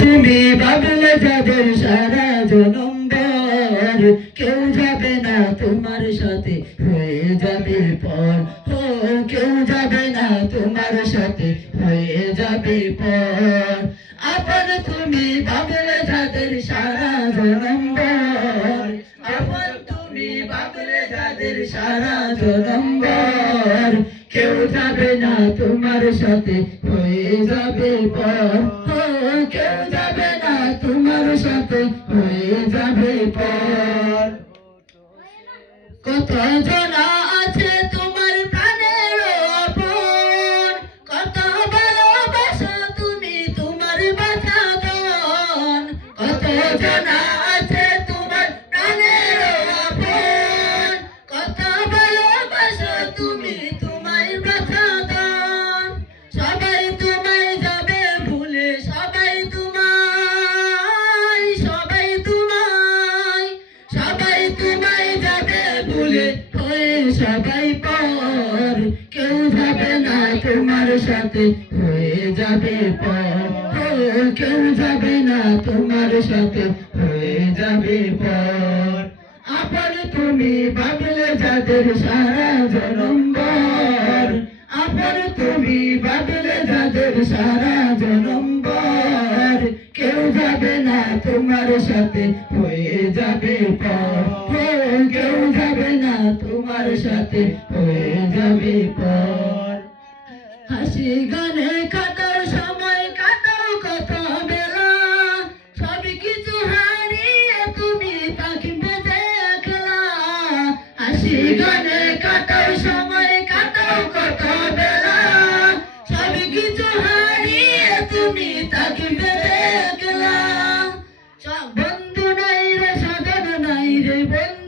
তুমি ভাবলে যাদের সারা জনম ভর, কেউ যাবে না তোমার সাথে হয়ে যাবে পর। ও কেউ যাবে না তোমার সাথে হয়ে যাবে পর। আপন তুমি ভাবলে যাদের সারা জনম ভর, আপন তুমি ভাবলে যাদের সারা জনম ভর, কেউ যাবে না তোমার সাথে হয়ে যাবে পর। ও কেউ যাবে না তোমার সাথে হয়ে যাবে পর। কত জনা আছে তোমার প্রাণের আপন, কত ভালোবাসো তুমি তোমার বাঁচাধন। কত জনা আছে তোমার প্রাণের আপন, কত ভালোবাসো তুমি তোমার বাঁচাধন। সবাই তোমায় যাবে ভুলে, সবাই তোমায়, সবাই তোমায়, সবাই তোমায় যাবে ভুলে হয়ে সবাই পর। কেউ যাবে না তোমার সাথে হয়ে যাবে পর। ও কেউ যাবে না তোমার সাথে হয়ে যাবে পর। আপন তুমি ভাবলে যাদের সারা জনম ভর, আপন তুমি ভাবলে যাদের সারা জনম ভর, কেউ যাবে না তোমার সাথে হয়ে যাবে পর। ও কেউ যাবে না তোমার সাথে হয়ে যাবে পর। হাসি গানে কাটাও সময়, কাটাও কত বেলা, সব কিছু হারিয়ে তুমি থাকবে যে একলা। হাসি গানে কাটাও সময়, কাটাও কত বেলা, সব কিছু হারিয়ে তুমি থাকবে যে একলা। বন্ধু নাই রে, সাধন নাই রে বন্ধু।